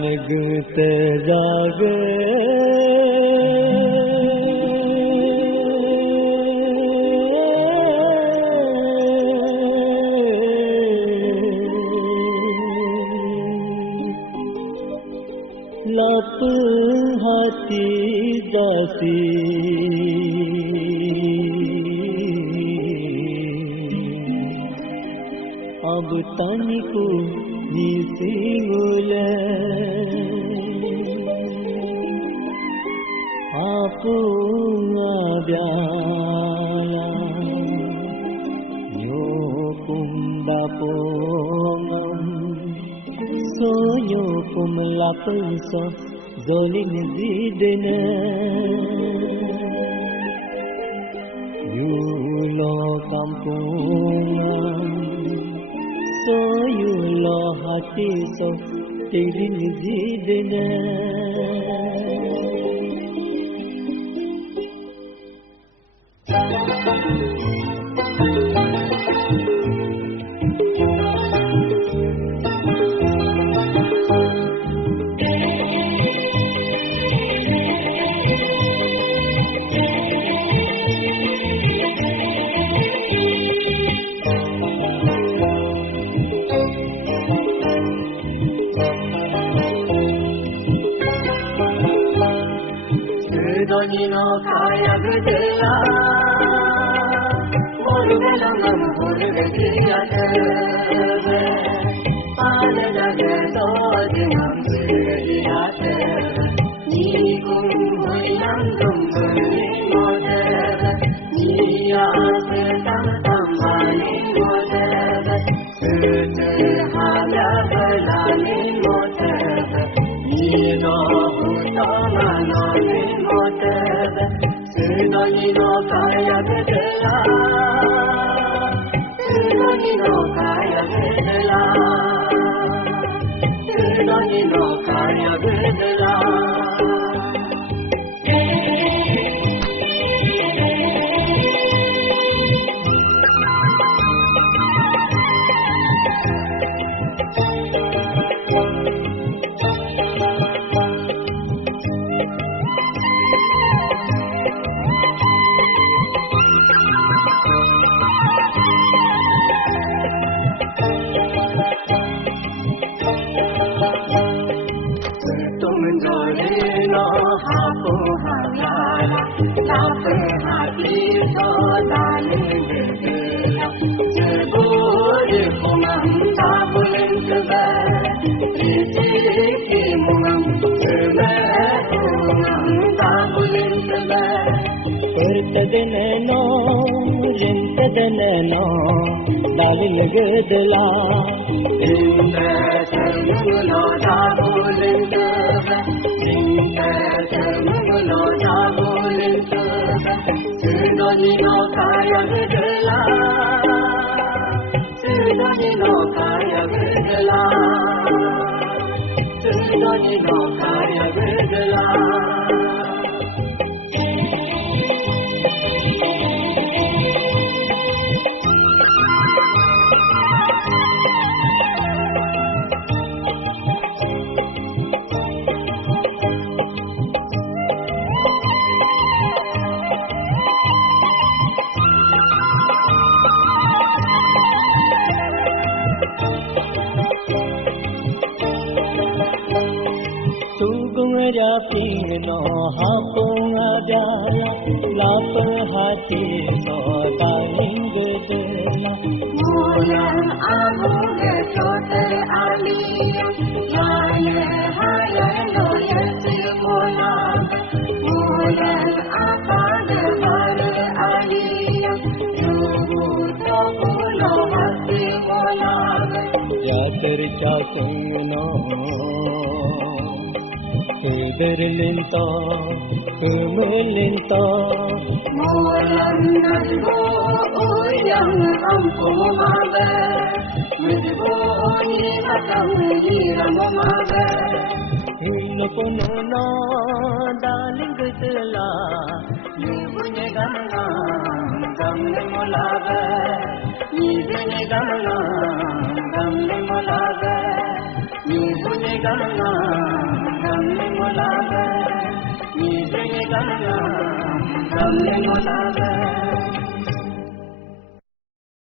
नगत जागे लाप हाथी दासी अब तनिको निसिंगुले आपु आब्याला यो कुम्बापोंगम सोयो कुमलापंसो zolin zidene yulo kampung so yulo hati so zolin zidene Donino kaya gudela, morugalam morugalia teve, alada gado dinam siriya teve, ni kum hoyam kum modeve, ni aase tam tam mani modeve, sute hala balani modeve, ni no hutama no Donino kaya gudela, Donino kaya gudela, Donino kaya gudela. Pertadeno, rentadeno, dalil gudla. Inta termulo dabulinta, inta termulo dabulinta. Donino kaya gudla, Donino kaya gudla, Donino kaya gudla. Pino hapung adala lap hati so paling gedela mulan amuge chote aliya yaye haya loye simula mulan apade hare aliya yugu tokulo hati mola ya tercha sungno Derlinta, kumelinta, mulan nango uyang amko mabe, mujbo ni matam ni ramabe. Hino kono daling gudla, nibune gamna gamne molabe, nibune gamna gamne molabe. ni bunye ganga gamne molaba ni bunye ganga gamne molaba